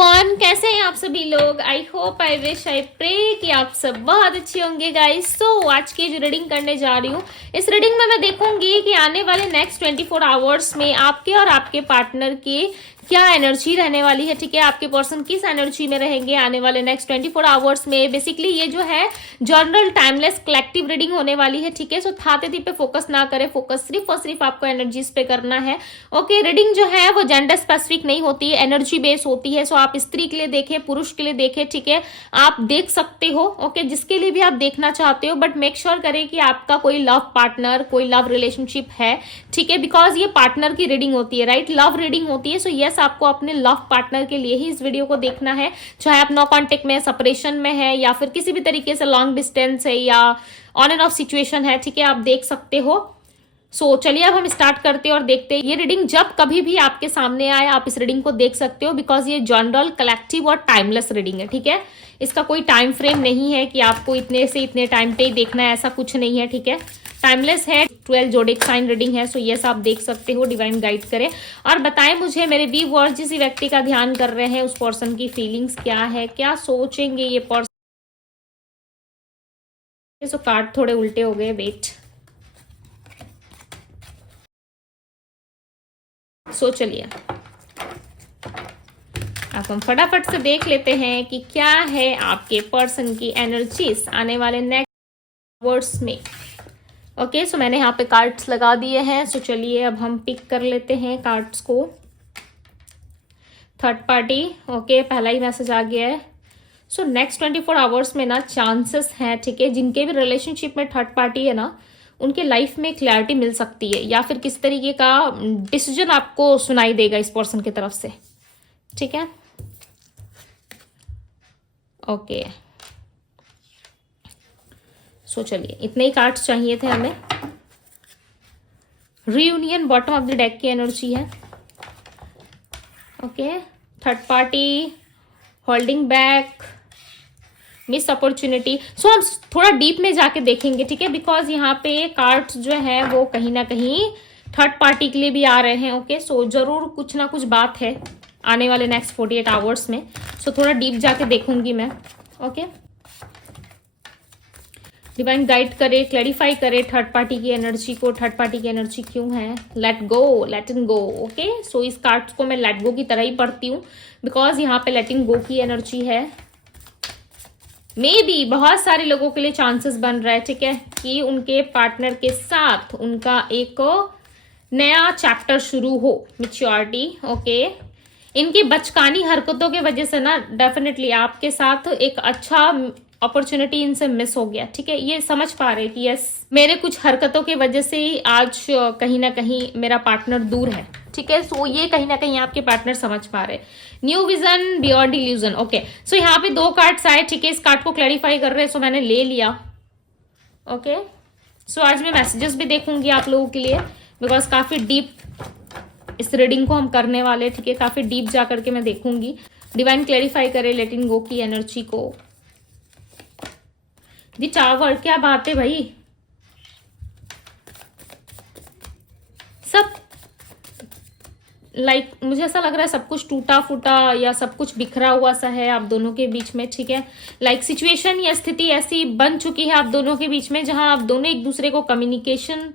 Everyone, कैसे हैं आप सभी लोग। I hope, I wish, I pray कि आप सब बहुत अच्छे होंगे गाइस। सो आज की जो रीडिंग करने जा रही हूँ, इस रीडिंग में मैं देखूंगी कि आने वाले नेक्स्ट 24 आवर्स में आपके और आपके पार्टनर के क्या एनर्जी रहने वाली है। ठीक है, आपके पर्सन किस एनर्जी में रहेंगे आने वाले नेक्स्ट 24 आवर्स में। बेसिकली ये जो है जनरल टाइमलेस कलेक्टिव रीडिंग होने वाली है। ठीक है, सो थाते पे फोकस ना करें, फोकस सिर्फ और सिर्फ आपको एनर्जीज पे करना है। ओके, रीडिंग जो है वो जेंडर स्पेसिफिक नहीं होती है, एनर्जी बेस होती है। सो आप स्त्री के लिए देखें, पुरुष के लिए देखें, ठीक है, आप देख सकते हो। ओके, जिसके लिए भी आप देखना चाहते हो, बट मेक श्योर करें कि आपका कोई लव पार्टनर, कोई लव रिलेशनशिप है। ठीक है, बिकॉज ये पार्टनर की रीडिंग होती है, राइट, लव रीडिंग होती है। सो यस, आपको अपने लव पार्टनर के लिए ही इस वीडियो को देखना है, चाहे आप नो कॉन्टेक्ट में, सेपरेशन में है, या फिर किसी भी तरीके से लॉन्ग डिस्टेंस है, या ऑन एंड ऑफ सिचुएशन है। ठीक है, आप देख सकते हो। सो चलिए अब हम स्टार्ट करते हैं और देखते हैं। ये रीडिंग जब कभी भी आपके सामने आए, आप इस रीडिंग को देख सकते हो, बिकॉज ये जनरल, कलेक्टिव और टाइमलेस रीडिंग है। ठीक है, इसका कोई टाइम फ्रेम नहीं है कि आपको इतने से इतने टाइम पे ही देखना है, ऐसा कुछ नहीं है। ठीक है, टाइमलेस है, 12 जोडिक साइन रीडिंग है। सो यस, आप देख सकते हो। डिवाइन गाइड करे और बताएं मुझे मेरे व्यूअर्स, जिस व्यक्ति का ध्यान कर रहे हैं, उस पर्सन की फीलिंग्स क्या है, क्या सोचेंगे ये पर्सन। सो कार्ड थोड़े उल्टे हो गए, वेट। सो चलिए अब हम फटाफट से देख लेते हैं कि क्या है आपके पर्सन की एनर्जीज आने वाले नेक्स्ट वर्ड्स में। ओके, सो मैंने यहाँ पे कार्ड्स लगा दिए हैं। सो चलिए अब हम पिक कर लेते हैं कार्ड्स को। थर्ड पार्टी, ओके, पहला ही मैसेज आ गया है। सो नेक्स्ट 24 आवर्स में ना चांसेस हैं, ठीक है, जिनके भी रिलेशनशिप में थर्ड पार्टी है ना, उनके लाइफ में क्लैरिटी मिल सकती है, या फिर किस तरीके का डिसीजन आपको सुनाई देगा इस पर्सन की तरफ से। ठीक है, ओके, सो चलिए इतने ही कार्ड्स चाहिए थे हमें। Reunion bottom of the deck की एनर्जी है। Okay, third party, holding back, miss opportunity. So हम थोड़ा डीप में जाके देखेंगे, ठीक है, बिकॉज यहाँ पे कार्ड्स जो है वो कहीं ना कहीं थर्ड पार्टी के लिए भी आ रहे हैं। ओके, सो जरूर कुछ ना कुछ बात है आने वाले नेक्स्ट 48 आवर्स में। सो थोड़ा डीप जाके देखूंगी मैं। ओके, डिवाइन गाइड करे, क्लैरिफाई करे थर्ड पार्टी की एनर्जी को। थर्ड पार्टी की एनर्जी क्यों है? लेट गो, लेट इन गो। ओके, सो इस कार्ड्स को मैं लेट गो की तरह ही पढ़ती हूँ, बिकॉज यहाँ पे लेटिंग गो की एनर्जी है। मे बी बहुत सारे लोगों के लिए चांसेस बन रहा है, ठीक है, कि उनके पार्टनर के साथ उनका एक नया चैप्टर शुरू हो, मैच्योरिटी। ओके, इनकी बचकानी हरकतों की वजह से ना डेफिनेटली आपके साथ एक अच्छा अपॉर्चुनिटी इनसे मिस हो गया। ठीक है, ये समझ पा रहे कि यस, मेरे कुछ हरकतों की वजह से ही आज कहीं ना कहीं मेरा पार्टनर दूर है। ठीक है, सो ये कहीं ना कहीं आपके पार्टनर समझ पा रहे। New vision beyond illusion. Okay, so यहाँ पे 2 कार्ड्स आए, ठीक है, इस कार्ड को क्लैरिफाई कर रहे हैं, सो मैंने ले लिया। ओके, सो आज मैं मैसेजेस भी देखूंगी आप लोगों के लिए, बिकॉज काफी डीप इस रीडिंग को हम करने वाले। ठीक है, काफी डीप जा करके मैं देखूंगी। डिवाइन क्लैरिफाई करे लेटिंग गो की एनर्जी को। दी टावर, क्या बात है भाई, सब लाइक मुझे ऐसा लग रहा है सब कुछ टूटा फूटा या सब कुछ बिखरा हुआ सा है आप दोनों के बीच में। ठीक है, लाइक सिचुएशन या स्थिति ऐसी बन चुकी है आप दोनों के बीच में, जहां आप दोनों एक दूसरे को कम्युनिकेशन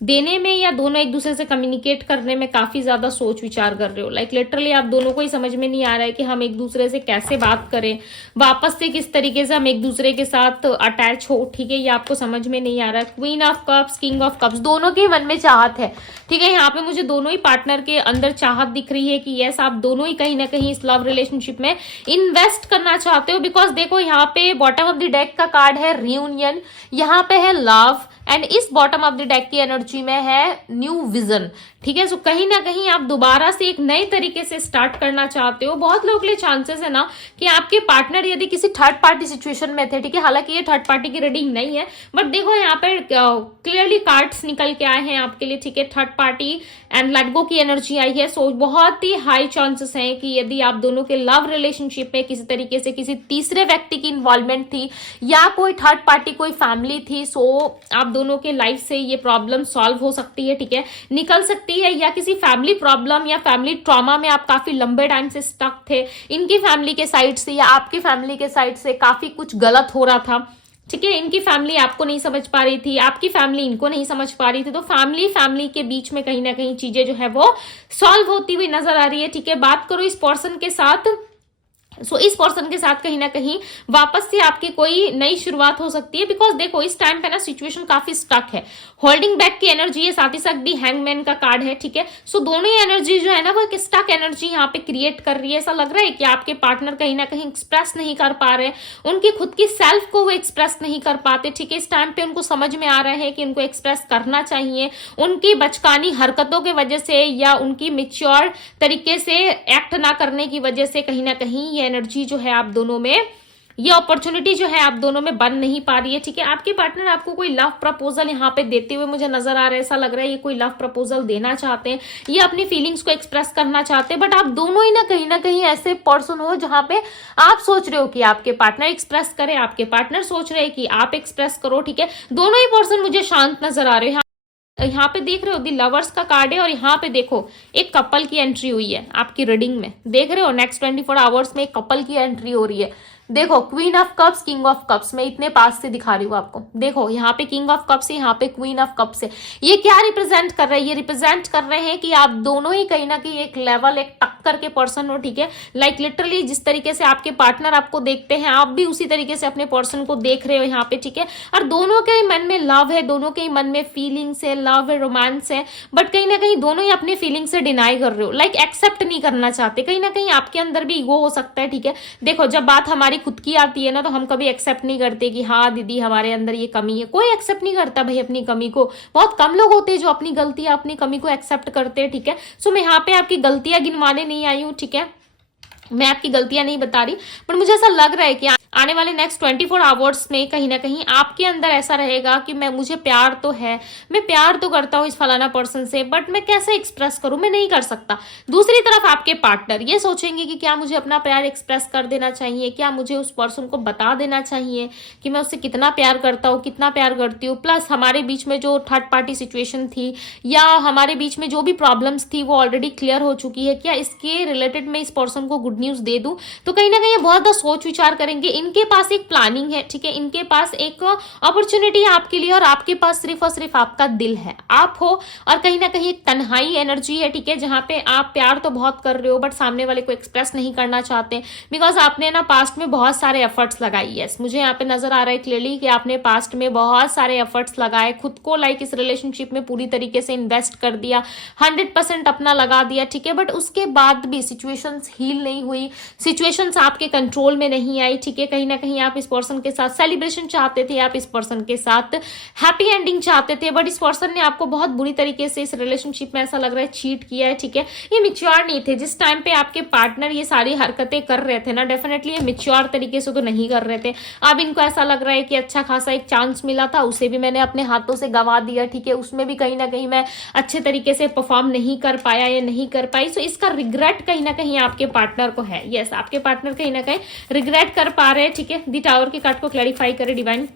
देने में या दोनों एक दूसरे से कम्युनिकेट करने में काफी ज्यादा सोच विचार कर रहे हो। लाइक लिटरली आप दोनों को ही समझ में नहीं आ रहा है कि हम एक दूसरे से कैसे बात करें, वापस से किस तरीके से हम एक दूसरे के साथ अटैच हो। ठीक है, ये आपको समझ में नहीं आ रहा है। Queen of cups, king of cups, दोनों के मन में चाहत है। ठीक है, यहाँ पे मुझे दोनों ही पार्टनर के अंदर चाहत दिख रही है कि यस, आप दोनों ही कहीं ना कहीं इस लव रिलेशनशिप में इन्वेस्ट करना चाहते हो। बिकॉज देखो, यहाँ पे बॉटम ऑफ द डेक का कार्ड है रियूनियन, यहाँ पे है लव, एंड इस बॉटम ऑफ द डेक की एनर्जी में है न्यू विजन। ठीक है, सो कहीं ना कहीं आप दोबारा से एक नए तरीके से स्टार्ट करना चाहते हो। बहुत लोगों के लिए चांसेस है ना कि आपके पार्टनर यदि किसी थर्ड पार्टी सिचुएशन में थे। ठीक है, हालांकि ये थर्ड पार्टी की रीडिंग नहीं है, बट देखो यहाँ पे क्लियरली कार्ड्स निकल के आए हैं आपके लिए। ठीक है, third party and let go की एनर्जी आई है। सो बहुत ही हाई चांसेस हैं कि यदि आप दोनों के लव रिलेशनशिप में किसी तरीके से किसी तीसरे व्यक्ति की इन्वॉल्वमेंट थी, या कोई थर्ड पार्टी, कोई फैमिली थी, सो आप दोनों के लाइफ से ये प्रॉब्लम सॉल्व हो सकती है, ठीक है, निकल सकती है, या किसी फैमिली प्रॉब्लम या फैमिली ट्रॉमा में आप काफी लंबे टाइम से स्टक थे, इनकी फैमिली के साइड से या आपकी फैमिली के साइड से काफी कुछ गलत हो रहा था, ठीक है, इनकी फैमिली आपको नहीं समझ पा रही थी, आपकी फैमिली इनको नहीं समझ पा रही थी, तो फैमिली के बीच में कहीं ना कहीं चीजें जो है वो सॉल्व होती हुई नजर आ रही है, ठीक है। बात करो इस पर्सन के साथ, इस पर्सन के साथ कहीं ना कहीं वापस से आपकी कोई नई शुरुआत हो सकती है, बिकॉज देखो इस टाइम पे ना सिचुएशन काफी स्टक है, होल्डिंग बैक की एनर्जी है, साथ ही साथ भी हैंगमैन का कार्ड है, ठीक है। सो दोनों ही एनर्जी जो है ना वो एक स्टक एनर्जी यहाँ पे क्रिएट कर रही है। ऐसा लग रहा है कि आपके पार्टनर कहीं ना कहीं एक्सप्रेस नहीं कर पा रहे, उनकी खुद की सेल्फ को वो एक्सप्रेस नहीं कर पाते, ठीक है। इस टाइम पे उनको समझ में आ रहा है कि उनको एक्सप्रेस करना चाहिए, उनकी बचकानी हरकतों की वजह से या उनकी मिच्योर तरीके से एक्ट ना करने की वजह से कहीं ना कहीं ये एनर्जी जो है आप दोनों में, ये अपॉर्चुनिटी जो है आप दोनों में बन नहीं पा रही है, ठीक है। आपके पार्टनर आपको कोई लव प्रपोजल यहाँ पे देते हुए मुझे नजर आ रहा है, ऐसा लग रहा है ये कोई लव प्रपोजल देना चाहते हैं, ये अपनी फीलिंग्स को एक्सप्रेस करना चाहते हैं, बट आप दोनों ही ना कहीं ऐसे पर्सन हो जहां पे आप सोच रहे हो कि आपके पार्टनर एक्सप्रेस करे, आपके पार्टनर सोच रहे हैं कि आप एक्सप्रेस करो, ठीक है। दोनों ही पर्सन मुझे शांत नजर आ रहे हैं। यहाँ पे देख रहे हो दी लवर्स का कार्ड है, और यहाँ पे देखो एक कपल की एंट्री हुई है आपकी रीडिंग में, देख रहे हो नेक्स्ट 24 आवर्स में एक कपल की एंट्री हो रही है। देखो queen of cups, king of cups, मैं इतने पास से दिखा रही हूँ आपको, देखो यहाँ पे किंग ऑफ कप्स है, यहाँ पे क्वीन ऑफ कप्स है। ये क्या रिप्रेजेंट कर रहा है? ये रिप्रेजेंट कर रहे हैं कि आप दोनों ही कहीं ना कहीं एक लेवल, एक टक्कर के पर्सन हो, ठीक है। लाइक लिटरली जिस तरीके से आपके पार्टनर आपको देखते हैं, आप भी उसी तरीके से अपने पर्सन को देख रहे हो यहाँ पे, ठीक है। और दोनों के ही मन में लव है, दोनों के ही मन में फीलिंग्स है, लव है, रोमांस है, बट कहीं ना कहीं दोनों ही अपनी फीलिंग्स से डिनाई कर रहे हो, लाइक एक्सेप्ट नहीं करना चाहते। कहीं ना कहीं आपके अंदर भी ईगो हो सकता है, ठीक है। देखो जब बात हमारी खुद की आती है ना, तो हम कभी एक्सेप्ट नहीं करते कि हाँ दीदी हमारे अंदर ये कमी है, कोई एक्सेप्ट नहीं करता भाई अपनी कमी को। बहुत कम लोग होते हैं जो अपनी गलतियां, अपनी कमी को एक्सेप्ट करते हैं, ठीक है। सो मैं यहाँ पे आपकी गलतियां गिनवाने नहीं आई हूँ, ठीक है, मैं आपकी गलतियां नहीं बता रही, पर मुझे ऐसा लग रहा है कि आने वाले नेक्स्ट 24 आवर्स में कहीं ना कहीं आपके अंदर ऐसा रहेगा कि मुझे प्यार तो है, मैं प्यार तो करता हूँ इस फलाना पर्सन से, बट मैं कैसे एक्सप्रेस करूं, मैं नहीं कर सकता। दूसरी तरफ आपके पार्टनर ये सोचेंगे कि क्या मुझे अपना प्यार एक्सप्रेस कर देना चाहिए, क्या मुझे उस पर्सन को बता देना चाहिए कि मैं उससे कितना प्यार करता हूँ, कितना प्यार करती हूँ। प्लस हमारे बीच में जो थर्ड पार्टी सिचुएशन थी या हमारे बीच में जो भी प्रॉब्लम्स थी वो ऑलरेडी क्लियर हो चुकी है, क्या इसके रिलेटेड मैं इस पर्सन को गुड न्यूज दे दूं? तो कहीं ना कहीं बहुत ज्यादा सोच विचार करेंगे। इनके पास एक प्लानिंग है, ठीक है, इनके पास एक अपॉर्चुनिटी है आपके लिए, और आपके पास सिर्फ और सिर्फ आपका दिल है, आप हो, और कहीं ना कहीं एक तन्हाई एनर्जी है, ठीक है, जहां पे आप प्यार तो बहुत कर रहे हो बट सामने वाले को एक्सप्रेस नहीं करना चाहते, बिकॉज आपने ना पास्ट में बहुत सारे एफर्ट्स लगाए। यस, मुझे यहाँ पे नजर आ रहा है क्लियरली कि आपने पास्ट में बहुत सारे एफर्ट्स लगाए, खुद को लाइक इस रिलेशनशिप में पूरी तरीके से इन्वेस्ट कर दिया, 100% अपना लगा दिया, ठीक है, बट उसके बाद भी सिचुएशंस हील नहीं हुई, सिचुएशंस आपके कंट्रोल में नहीं आई, ठीक है। कहीं ना कहीं आप इस पर्सन के साथ सेलिब्रेशन चाहते थे, आप इस पर्सन के साथ हैप्पी एंडिंग चाहते थे, बट इस पर्सन ने आपको बहुत बुरी तरीके से इस रिलेशनशिप में ऐसा लग रहा है चीट किया है, ठीक है। ये मिच्योर नहीं थे जिस टाइम पे आपके पार्टनर ये सारी हरकतें कर रहे थे ना, डेफिनेटली ये मिच्योर तरीके से तो नहीं कर रहे थे। अब इनको ऐसा लग रहा है कि अच्छा खासा एक चांस मिला था, उसे भी मैंने अपने हाथों से गंवा दिया, ठीक है, उसमें भी कहीं ना कहीं मैं अच्छे तरीके से परफॉर्म नहीं कर पाया या नहीं कर पाई। सो इसका रिग्रेट कहीं ना कहीं आपके पार्टनर को है। यस, आपके पार्टनर कहीं ना कहीं रिग्रेट कर पा रहे हैं, ठीक है। दी टावर की कार्ड को क्लैरिफाई करे डिवाइन।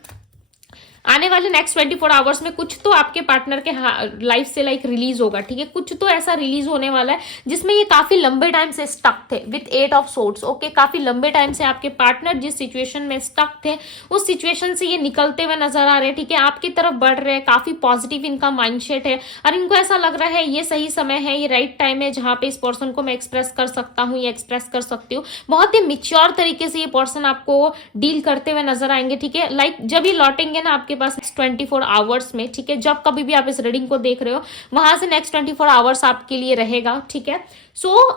आने वाले नेक्स्ट 24 आवर्स में कुछ तो आपके पार्टनर के लाइफ से लाइक रिलीज होगा, ठीक है, कुछ तो ऐसा रिलीज होने वाला है जिसमें ये काफी लंबे टाइम से स्टक थे विथ 8 ऑफ सोर्ड्स। ओके, काफी लंबे टाइम से आपके पार्टनर जिस सिचुएशन में स्टक थे उस सिचुएशन से ये निकलते हुए नजर आ रहे हैं, ठीक है, आपकी तरफ बढ़ रहे हैं, काफी पॉजिटिव इनका माइंडसेट है, और इनको ऐसा लग रहा है ये सही समय है, ये राइट टाइम है जहां पे इस पर्सन को मैं एक्सप्रेस कर सकता हूँ या एक्सप्रेस कर सकती हूँ। बहुत ही मिच्योर तरीके से ये पर्सन आपको डील करते हुए नजर आएंगे, ठीक है। लाइक जब ये लौटेंगे ना आपके पास 24 आवर्स में, ठीक है, जब कभी भी आप इस रीडिंग को देख रहे हो वहां से नेक्स्ट 24 आवर्स आपके लिए रहेगा, ठीक है। सो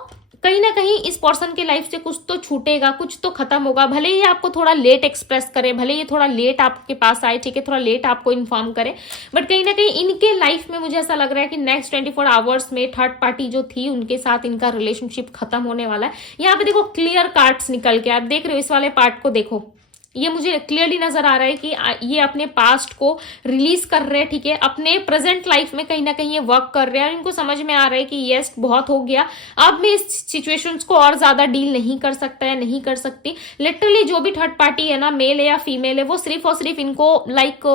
कहीं ना कहीं इस पर्सन के लाइफ से कुछ तो छूटेगा, कुछ तो खत्म होगा, भले ही आपको थोड़ा लेट एक्सप्रेस करे, भले ही थोड़ा लेट आपके पास आए, ठीक है, थोड़ा लेट आपको इन्फॉर्म करे, बट कहीं ना कहीं इनके लाइफ में मुझे ऐसा लग रहा है कि नेक्स्ट 24 आवर्स में थर्ड पार्टी जो थी उनके साथ इनका रिलेशनशिप खत्म होने वाला है। यहाँ पे देखो क्लियर कार्ड्स निकल के आप देख रहे हो, इस वाले पार्ट को देखो, ये मुझे क्लियरली नजर आ रहा है कि ये अपने पास्ट को रिलीज कर रहे हैं, ठीक है, अपने प्रेजेंट लाइफ में कहीं ना कहीं ये वर्क कर रहे हैं, और इनको समझ में आ रहा है कि यस बहुत हो गया, अब मैं इस सिचुएशंस को और ज्यादा डील नहीं कर सकता या नहीं कर सकती। लिटरली जो भी थर्ड पार्टी है ना, मेल है या फीमेल है, वो सिर्फ और सिर्फ इनको लाइक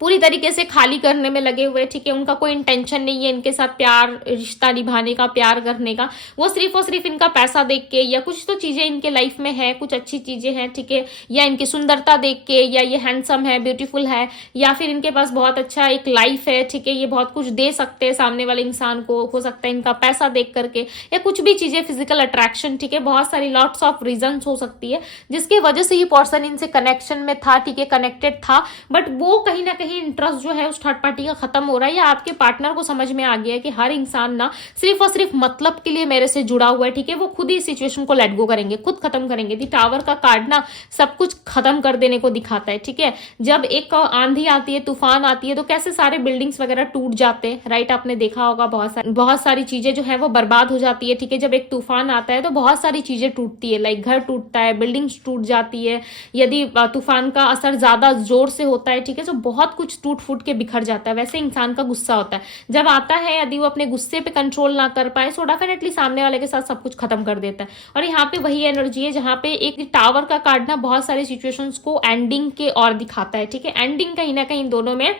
पूरी तरीके से खाली करने में लगे हुए, ठीक है। उनका कोई इंटेंशन नहीं है इनके साथ प्यार रिश्ता निभाने का, प्यार करने का। वो सिर्फ और सिर्फ इनका पैसा देख के, या कुछ तो चीजें इनके लाइफ में है, कुछ अच्छी चीजें हैं, ठीक है, या इनकी सुंदरता देख के, या ये हैंडसम है, ब्यूटीफुल है, या फिर इनके पास बहुत अच्छा एक लाइफ है, ठीक है, ये बहुत कुछ दे सकते हैं सामने वाले इंसान को, हो सकता है इनका पैसा देख करके, या कुछ भी चीजें, फिजिकल अट्रैक्शन, ठीक है, बहुत सारी लॉट्स ऑफ रीजन हो सकती है जिसकी वजह से ये पर्सन इनसे कनेक्शन में था, ठीक है, कनेक्टेड था। बट वो कहीं ना कहीं इंटरेस्ट जो है उस थर्ड पार्टी का खत्म हो रहा है, या आपके पार्टनर को समझ में आ गया है कि हर इंसान ना सिर्फ और सिर्फ मतलब के लिए मेरे से जुड़ा हुआ है, ठीक है। वो खुद ही सिचुएशन को लेट गो करेंगे, खुद खत्म करेंगे। दी टावर का कार्ड ना सब कुछ खत्म कर देने को दिखाता है, ठीक है। जब एक आंधी आती है, तूफान आती है, तो कैसे सारे बिल्डिंग्स वगैरह टूट जाते हैं, राइट, आपने देखा होगा, बहुत सारी चीजें जो है वो बर्बाद हो जाती है, ठीक है। जब एक तूफान आता है तो बहुत सारी चीजें टूटती है, लाइक घर टूटता है, बिल्डिंग्स टूट जाती है, यदि तूफान का असर ज्यादा जोर से होता है, ठीक है, तो बहुत कुछ टूट फूट के बिखर जाता है। वैसे इंसान का गुस्सा होता है, जब आता है, यदि वो अपने गुस्से पे कंट्रोल ना कर पाए, सो डेफिनेटली सामने वाले के साथ सब कुछ खत्म कर देता है। और यहाँ पे वही एनर्जी है जहाँ पे एक टावर का कार्ड ना बहुत सारी सिचुएशंस को एंडिंग के और दिखाता है, ठीक है। एंडिंग कहीं ना कहीं दोनों में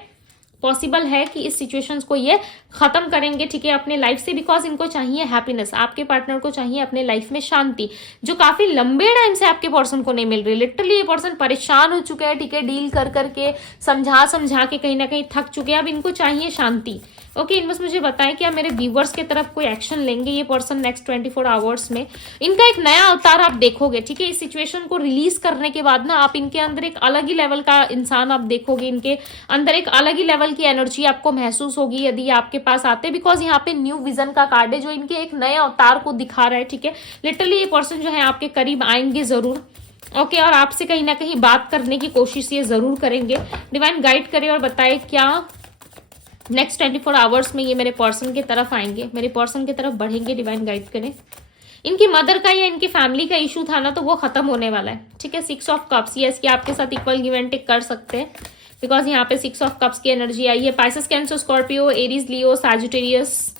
पॉसिबल है कि इस सिचुएशंस को ये खत्म करेंगे, ठीक है, अपने लाइफ से, बिकॉज इनको चाहिए हैप्पीनेस। आपके पार्टनर को चाहिए अपने लाइफ में शांति, जो काफी लंबे टाइम से आपके पर्सन को नहीं मिल रही। लिटरली ये पर्सन परेशान हो चुके हैं, ठीक है, डील कर करके, समझा समझा के कहीं ना कहीं थक चुके हैं। अब इनको चाहिए शांति। ओके, इन बस मुझे बताएं कि आप मेरे व्यूवर्स की तरफ कोई एक्शन लेंगे ये पर्सन नेक्स्ट 24 आवर्स में। इनका एक नया अवतार आप देखोगे, ठीक है। इस सिचुएशन को रिलीज करने के बाद ना आप इनके अंदर एक अलग ही लेवल का इंसान आप देखोगे, इनके अंदर एक अलग ही लेवल की एनर्जी आपको महसूस होगी यदि आपके पास आते, बिकॉज यहाँ पे न्यू विजन का कार्ड है जो इनके एक नए अवतार को दिखा रहा है, ठीक है। लिटरली ये पर्सन जो है आपके करीब आएंगे जरूर, ओके, और आपसे कहीं ना कहीं बात करने की कोशिश ये जरूर करेंगे। डिवाइन गाइड करे और बताए क्या नेक्स्ट 24 आवर्स में ये मेरे पर्सन की तरफ आएंगे, मेरे पर्सन की तरफ बढ़ेंगे। डिवाइन गाइड करें। इनकी मदर का या इनकी फैमिली का इशू था ना, तो वो खत्म होने वाला है, ठीक है। 6 ऑफ कप्स, यस, कि आपके साथ इक्वल गिव एंड टेक कर सकते हैं, बिकॉज यहाँ पे 6 ऑफ कप्स की एनर्जी आई है। पाइसेस, कैंसर, स्कॉर्पियो, एरीज, लियो, सैजिटेरियस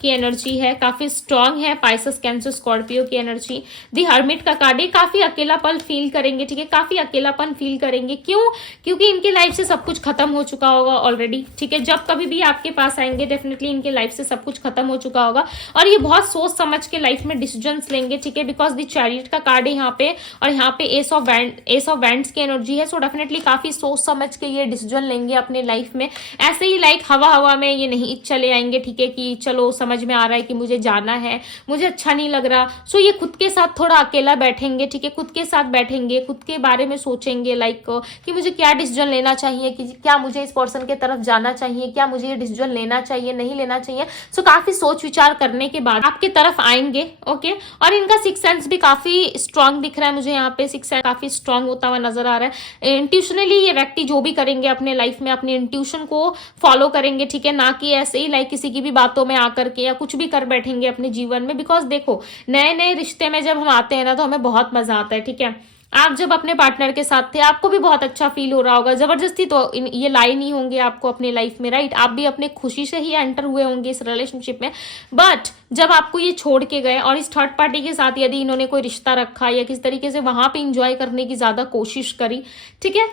की एनर्जी है, काफी स्ट्रांग है। पाइसेस, कैंसर, स्कॉर्पियो की एनर्जी। दी हर्मिट का कार्ड है, काफी अकेलापन फील करेंगे, ठीक है, काफी अकेलापन फील करेंगे। क्यों? क्योंकि इनके लाइफ से सब कुछ खत्म हो चुका होगा ऑलरेडी, ठीक है। जब कभी भी आपके पास आएंगे डेफिनेटली इनके लाइफ से सब कुछ खत्म हो चुका होगा, और ये बहुत सोच समझ के लाइफ में डिसीजंस लेंगे, ठीक है, बिकॉज दी चैरियट का कार्ड है यहाँ पे, और यहाँ पे एस ऑफ वैंड्स की एनर्जी है। सो डेफिनेटली काफी सोच समझ के ये डिसीजन लेंगे अपने लाइफ में। ऐसे ही लाइक हवा में ये नहीं चले आएंगे, ठीक है, कि चलो समझ में आ रहा है कि मुझे जाना है, मुझे अच्छा नहीं लग रहा, सो ये खुद के साथ थोड़ा अकेला बैठेंगे, ठीक है, खुद के साथ बैठेंगे, खुद के बारे में सोचेंगे, लाइक कि मुझे क्या डिसीजन लेना चाहिए, कि क्या मुझे इस पर्सन के तरफ जाना चाहिए, क्या मुझे ये डिसीजन लेना चाहिए, नहीं लेना चाहिए। सो काफी सोच विचार करने के बाद आपके तरफ आएंगे, ओके। और इनका सिक्स सेंस भी काफी स्ट्रांग दिख रहा है मुझे, यहाँ पे सिक्स सेंस काफी स्ट्रांग होता हुआ नजर आ रहा है। इंट्यूशनली ये व्यक्ति जो भी करेंगे अपने लाइफ में, अपनी इंट्यूशन को फॉलो करेंगे, ठीक है, ना कि ऐसे ही लाइक किसी की भी बातों में आकर के या कुछ भी कर बैठेंगे अपने जीवन में। बिकॉज देखो, नए नए रिश्ते में जब हम आते हैं ना, तो हमें बहुत मजा आता है, ठीक है। आप जब अपने पार्टनर के साथ थे आपको भी बहुत अच्छा फील हो रहा होगा, जबरदस्ती तो ये लाई नहीं होंगे आपको अपने लाइफ में, राइट। आप भी अपने खुशी से ही एंटर हुए होंगे इस रिलेशनशिप में। बट जब आपको ये छोड़ के गए और इस थर्ड पार्टी के साथ यदि इन्होंने कोई रिश्ता रखा या किस तरीके से वहां पे इंजॉय करने की ज्यादा कोशिश करी, ठीक है,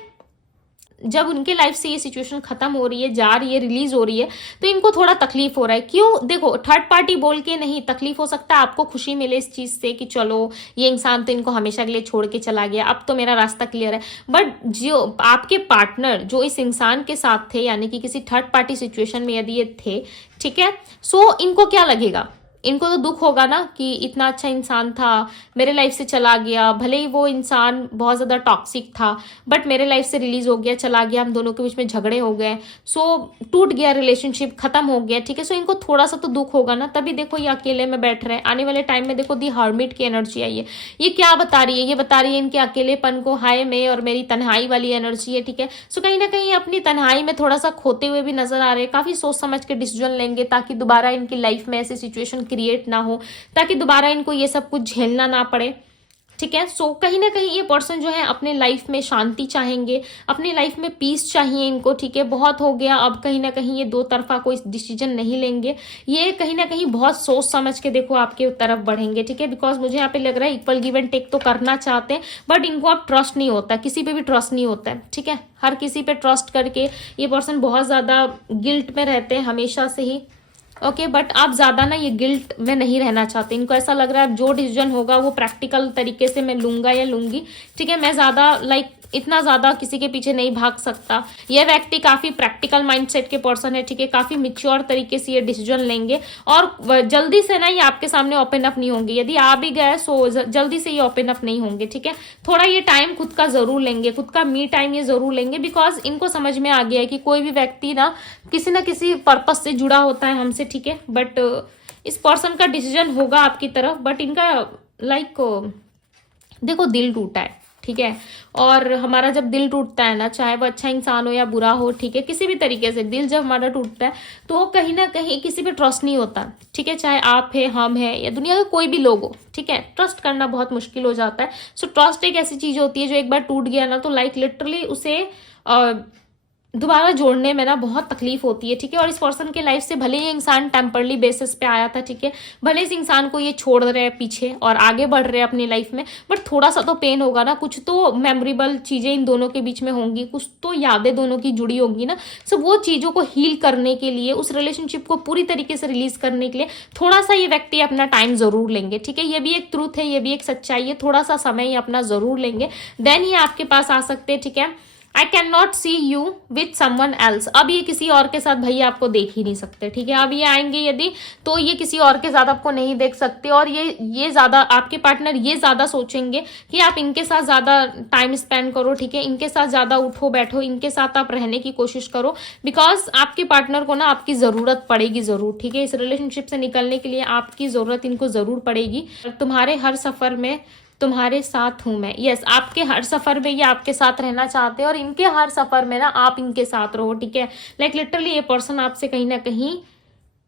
जब उनके लाइफ से ये सिचुएशन खत्म हो रही है, जा रही है, रिलीज हो रही है, तो इनको थोड़ा तकलीफ हो रहा है। क्यों? देखो, थर्ड पार्टी बोल के नहीं, तकलीफ हो सकता है आपको खुशी मिले इस चीज से कि चलो ये इंसान तो इनको हमेशा के लिए छोड़ के चला गया, अब तो मेरा रास्ता क्लियर है। बट जो आपके पार्टनर जो इस इंसान के साथ थे, यानी कि किसी थर्ड पार्टी सिचुएशन में यदि ये थे, ठीक है, सो इनको क्या लगेगा? इनको तो दुख होगा ना कि इतना अच्छा इंसान था, मेरे लाइफ से चला गया। भले ही वो इंसान बहुत ज्यादा टॉक्सिक था, बट मेरे लाइफ से रिलीज हो गया, चला गया, हम दोनों के बीच में झगड़े हो गए, सो टूट गया, रिलेशनशिप खत्म हो गया, ठीक है। सो इनको थोड़ा सा तो दुख होगा ना, तभी देखो ये अकेले में बैठ रहे हैं। आने वाले टाइम में देखो दी हर्मिट की एनर्जी आई है, ये क्या बता रही है? ये बता रही है इनके अकेलेपन को, हाय मैं और मेरी तन्हाई वाली एनर्जी है, ठीक है। सो कहीं ना कहीं अपनी तन्हाई में थोड़ा सा खोते हुए भी नजर आ रहे हैं, काफी सोच समझ के डिसीजन लेंगे ताकि दोबारा इनकी लाइफ में ऐसी सिचुएशन क्रिएट ना हो, ताकि दोबारा इनको ये सब कुछ झेलना ना पड़े। ठीक है। सो कहीं ना कहीं ये पर्सन जो है अपने लाइफ में शांति चाहेंगे, अपने लाइफ में पीस चाहिए इनको, ठीक है। बहुत हो गया, अब कहीं ना कहीं ये दो तरफा कोई डिसीजन नहीं लेंगे, ये कहीं ना कहीं बहुत सोच समझ के देखो आपके तरफ बढ़ेंगे, ठीक है। बिकॉज मुझे यहाँ पे लग रहा है इक्वल गिव एंड टेक तो करना चाहते हैं, बट इनको अब ट्रस्ट नहीं होता, किसी पे भी ट्रस्ट नहीं होता है, ठीक है। हर किसी पे ट्रस्ट करके ये पर्सन बहुत ज्यादा गिल्ट में रहते हैं हमेशा से ही, ओके। बट आप ज्यादा ना ये गिल्ट में नहीं रहना चाहते, इनको ऐसा लग रहा है जो डिसीजन होगा वो प्रैक्टिकल तरीके से मैं लूंगा या लूंगी, ठीक है। मैं ज्यादा इतना ज्यादा किसी के पीछे नहीं भाग सकता। यह व्यक्ति काफी प्रैक्टिकल माइंडसेट के पर्सन है, ठीक है। काफी मिच्योर तरीके से ये डिसीजन लेंगे और जल्दी से ना ये आपके सामने ओपन अप नहीं होंगे। यदि आ भी गए सो जल्दी से ये ओपन अप नहीं होंगे, ठीक है। थोड़ा ये टाइम खुद का जरूर लेंगे, खुद का मी टाइम ये जरूर लेंगे, बिकॉज इनको समझ में आ गया है कि कोई भी व्यक्ति ना किसी पर्पज से जुड़ा होता है हमसे, ठीक है। बट इस पर्सन का डिसीजन होगा आपकी तरफ, बट इनका देखो दिल टूटा है, ठीक है। और हमारा जब दिल टूटता है ना, चाहे वो अच्छा इंसान हो या बुरा हो, ठीक है, किसी भी तरीके से दिल जब हमारा टूटता है तो कहीं ना कहीं किसी पे ट्रस्ट नहीं होता, ठीक है। चाहे आप है, हम है या दुनिया का कोई भी लोग हो, ठीक है, ट्रस्ट करना बहुत मुश्किल हो जाता है। सो ट्रस्ट एक ऐसी चीज होती है जो एक बार टूट गया ना तो लिटरली उसे दोबारा जोड़ने में ना बहुत तकलीफ होती है, ठीक है। और इस पर्सन के लाइफ से भले ही इंसान टेम्परली बेसिस पे आया था, ठीक है, भले इस इंसान को ये छोड़ रहे हैं पीछे और आगे बढ़ रहे हैं अपनी लाइफ में, बट थोड़ा सा तो पेन होगा ना, कुछ तो मेमोरेबल चीजें इन दोनों के बीच में होंगी, कुछ तो यादें दोनों की जुड़ी होंगी ना। सो वो चीजों को हील करने के लिए, उस रिलेशनशिप को पूरी तरीके से रिलीज करने के लिए थोड़ा सा ये व्यक्ति अपना टाइम जरूर लेंगे, ठीक है। ये भी एक ट्रूथ है, ये भी एक सच्चाई है, थोड़ा सा समय ये अपना जरूर लेंगे, देन ये आपके पास आ सकते हैं, ठीक है। I can not see you with someone else. अब ये किसी और के साथ भैया आपको देख ही नहीं सकते, ठीक है। अब ये आएंगे यदि तो ये किसी और के साथ आपको नहीं देख सकते, और ये ज्यादा आपके पार्टनर ये ज्यादा सोचेंगे कि आप इनके साथ ज्यादा टाइम स्पेंड करो, ठीक है, इनके साथ ज्यादा उठो बैठो, इनके साथ आप रहने की कोशिश करो, बिकॉज आपके पार्टनर को ना आपकी जरूरत पड़ेगी जरूर, ठीक है। इस रिलेशनशिप से निकलने के लिए आपकी जरूरत इनको जरूर पड़ेगी। तुम्हारे हर सफर में तुम्हारे साथ हूं मैं, यस, आपके हर सफर में ये आपके साथ रहना चाहते हैं और इनके हर सफर में ना आप इनके साथ रहो, ठीक है। लिटरली ये पर्सन आपसे कहीं ना कहीं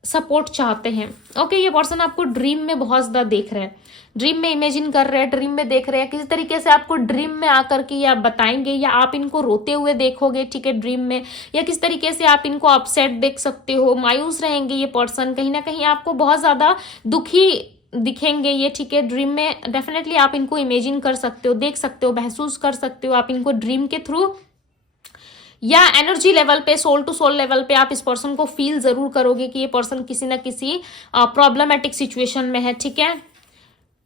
सपोर्ट चाहते हैं, ओके। ये पर्सन आपको ड्रीम में बहुत ज्यादा देख रहे हैं, ड्रीम में इमेजिन कर रहे हैं, ड्रीम में देख रहे हैं, किसी तरीके से आपको ड्रीम में आकर के या बताएंगे या आप इनको रोते हुए देखोगे, ठीक है, ड्रीम में, या किस तरीके से आप इनको अपसेट देख सकते हो, मायूस रहेंगे ये पर्सन, कहीं ना कहीं आपको बहुत ज्यादा दुखी दिखेंगे ये, ठीक है। ड्रीम में डेफिनेटली आप इनको इमेजिन कर सकते हो, देख सकते हो, महसूस कर सकते हो आप इनको ड्रीम के थ्रू, या एनर्जी लेवल पे, सोल टू सोल लेवल पे आप इस पर्सन को फील जरूर करोगे कि ये पर्सन किसी ना किसी प्रॉब्लमेटिक सिचुएशन में है, ठीक है।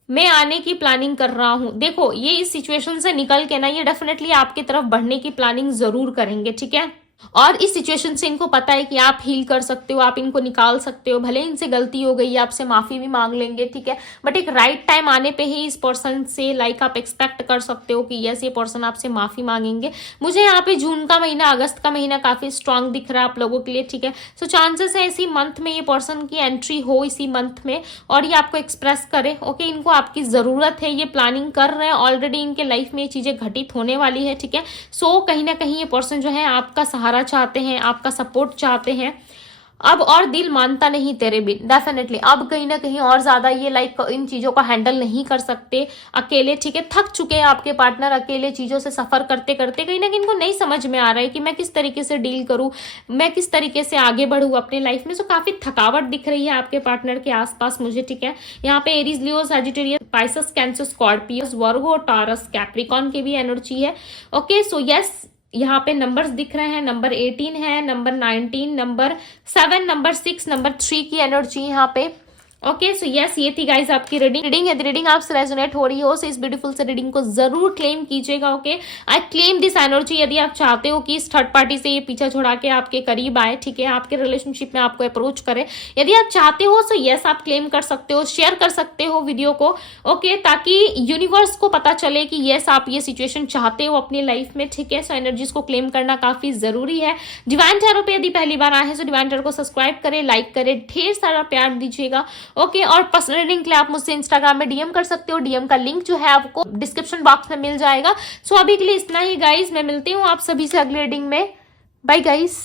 मैं आने की प्लानिंग कर रहा हूं, देखो ये इस सिचुएशन से निकल के ना ये डेफिनेटली आपकी तरफ बढ़ने की प्लानिंग जरूर करेंगे, ठीक है। और इस सिचुएशन से इनको पता है कि आप हील कर सकते हो, आप इनको निकाल सकते हो, भले इनसे गलती हो गई है, आपसे माफी भी मांग लेंगे, ठीक है। बट एक राइट टाइम आने पे ही इस पर्सन से आप एक्सपेक्ट कर सकते हो कि यस ये पर्सन आपसे माफी मांगेंगे। मुझे यहाँ पे जून का महीना, अगस्त का महीना काफी स्ट्रांग दिख रहा है आप लोगों के लिए, ठीक है। सो चांसेस है इसी मंथ में ये पर्सन की एंट्री हो, इसी मंथ में, और ये आपको एक्सप्रेस करे, ओके। इनको आपकी जरूरत है, ये प्लानिंग कर रहे हैं ऑलरेडी, इनके लाइफ में ये चीजें घटित होने वाली है, ठीक है। सो कहीं ना कहीं ये पर्सन जो है आपका सहारा चाहते हैं, आपका सपोर्ट चाहते हैं। अब और दिल मानता नहीं तेरे बिन, डेफिनेटली अब कहीं ना कहीं और ज्यादा ये इन चीजों को हैंडल नहीं कर सकते अकेले, ठीक है। थक चुके हैं आपके पार्टनर अकेले चीजों से सफर करते करते, कहीं ना कहीं इनको नहीं समझ में आ रहा है कि मैं किस तरीके से डील करूं, मैं किस तरीके से आगे बढ़ूं अपने लाइफ में। सो काफी थकावट दिख रही है आपके पार्टनर के आसपास मुझे, ठीक है। यहाँ पे एरीज, लियो, सजिटेरियस, पाइसेस, कैंसर, स्कॉर्पियो, वर्गो, टॉरस, कैप्रिकॉन की भी एनर्जी है, ओके। सो यस, यहाँ पे नंबर्स दिख रहे हैं, नंबर 18 है, नंबर 19, नंबर 7, नंबर 6, नंबर 3 की एनर्जी यहाँ पे, ओके। सो यस, ये थी गाइज आपकी रीडिंग है। रीडिंग आपसे रेजोनेट हो रही हो, सो इस ब्यूटीफुल से रीडिंग को जरूर क्लेम कीजिएगा, okay. I claim this energy. यदि आप चाहते हो कि इस थर्ड पार्टी से ये पीछा छुड़ा के आपके करीब आए, ठीक है, आपके रिलेशनशिप में आपको अप्रोच करे, यदि आप चाहते हो सो यस आप क्लेम कर सकते हो, शेयर कर सकते हो वीडियो को, ओके, ताकि यूनिवर्स को पता चले कि यस आप ये सिचुएशन चाहते हो अपनी लाइफ में, ठीक है। सो एनर्जीज को क्लेम करना काफी जरूरी है। डिवाइन टैरो पे यदि पहली बार आए हैं तो डिवाइन टैरो को सब्सक्राइब करें, लाइक करें, ढेर सारा प्यार दीजिएगा, ओके। और पर्सनल रीडिंग के लिए आप मुझसे इंस्टाग्राम में डीएम कर सकते हो, डीएम का लिंक जो है आपको डिस्क्रिप्शन बॉक्स में मिल जाएगा। सो अभी के लिए इतना ही गाइज, मैं मिलती हूँ आप सभी से अगले रीडिंग में। Bye guys.